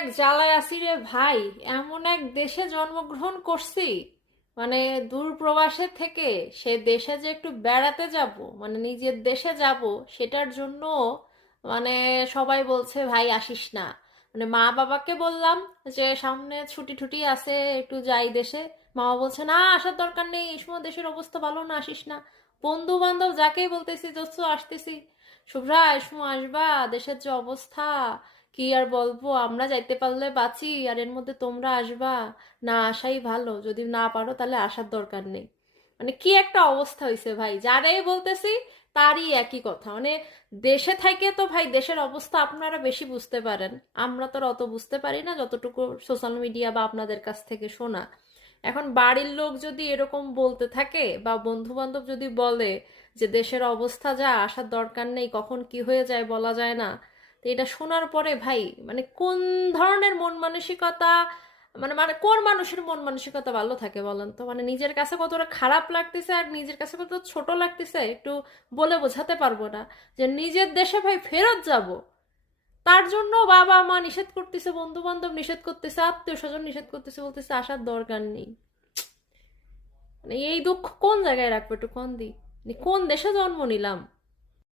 এক জ্বালায় আছি রে ভাই। এমন এক দেশে জন্মগ্রহণ করছি, মানে দূর প্রবাসে থেকে সে দেশে যে একটু বেড়াতে যাব, মানে নিজের দেশে যাব, সেটার জন্য মানে সবাই বলছে ভাই আসিস না। মানে মা বাবাকে বললাম যে সামনে ছুটি টুটি আছে, একটু যাই দেশে। মামা বলছে না, আসার দরকার নেই, এই সময় দেশের অবস্থা ভালো না, আসিস না। বন্ধু বান্ধব যাকেই বলতেছি দোস্ত আসতেছি, শুভ্রা এই সময় আসবা, দেশের যে অবস্থা কি আর বলবো, আমরা যাইতে পারলে বাঁচি, আর এর মধ্যে তোমরা আসবা, না আসাই ভালো, যদি না পারো তাহলে আসার দরকার নেই। মানে কি একটা অবস্থা হয়েছে ভাই, যারাই বলতেছি তারই একই কথা। মানে দেশে থেকে তো ভাই দেশের অবস্থা আপনারা বেশি বুঝতে পারেন, আমরা তো আর অত বুঝতে পারি না যতটুকু সোশ্যাল মিডিয়া বা আপনাদের কাছ থেকে শোনা। এখন বাড়ির লোক যদি এরকম বলতে থাকে বা বন্ধু বান্ধব যদি বলে যে দেশের অবস্থা যা, আসার দরকার নেই, কখন কি হয়ে যায় বলা যায় না, তো এটা শোনার পরে ভাই মানে কোন ধরনের মন মানসিকতা, মানে মানে কোন মানুষের মন মানসিকতা ভালো থাকে বলেন তো? মানে নিজের কাছে কতটা খারাপ লাগতেছে আর নিজের কাছে কত ছোট লাগতেছে একটু বলে বোঝাতে পারবো না। যে নিজের দেশে ভাই ফেরত যাব, তার জন্য বাবা মা নিষেধ করতেছে, বন্ধু বান্ধব নিষেধ করতেছে, আত্মীয় স্বজন নিষেধ করতেছে, বলতেছে আসার দরকার নেই। মানে এই দুঃখ কোন জায়গায় রাখবো একটু কোন দি, মানে কোন দেশে জন্ম নিলাম?